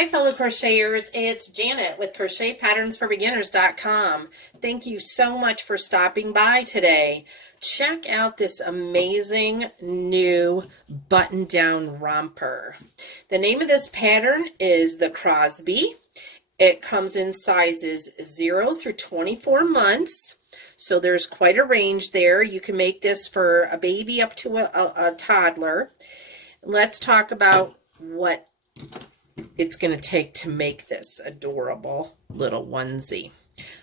Hi fellow crocheters, it's Janet with crochetpatternsforbeginners.com. Thank you so much for stopping by today. Check out this amazing new button down romper. The name of this pattern is the Crosby. It comes in sizes 0 through 24 months. So there's quite a range there. You can make this for a baby up to a toddler. Let's talk about what it's going to take to make this adorable little onesie.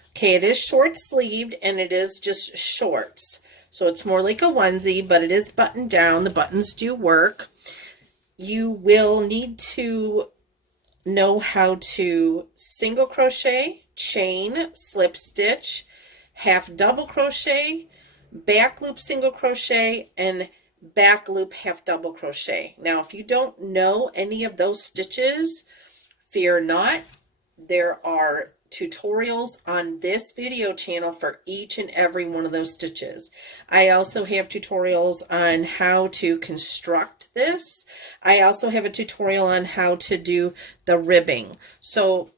Okay, it is short sleeved and it is just shorts. So it's more like a onesie, but it is buttoned down. The buttons do work. You will need to know how to single crochet, chain, slip stitch, half double crochet, back loop single crochet, and back loop half double crochet. Now if you don't know any of those stitches, fear not. There are tutorials on this video channel for each and every one of those stitches. I also have tutorials on how to construct this. I also have a tutorial on how to do the ribbing. So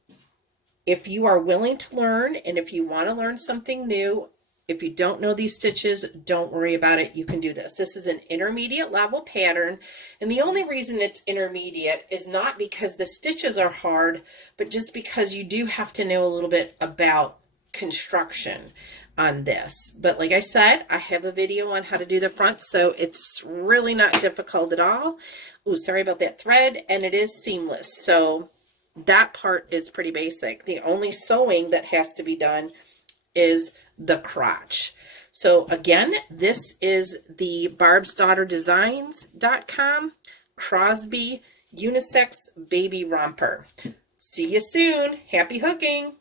if you are willing to learn and if you want to learn something new, if you don't know these stitches, don't worry about it. You can do this. This is an intermediate level pattern. And the only reason it's intermediate is not because the stitches are hard, but just because you do have to know a little bit about construction on this. But like I said, I have a video on how to do the front, so it's really not difficult at all. Oh, sorry about that thread. And it is seamless. So that part is pretty basic. The only sewing that has to be done is the crotch. So again, this is the barbsdaughterdesigns.com Crosby unisex baby romper. See you soon. Happy hooking.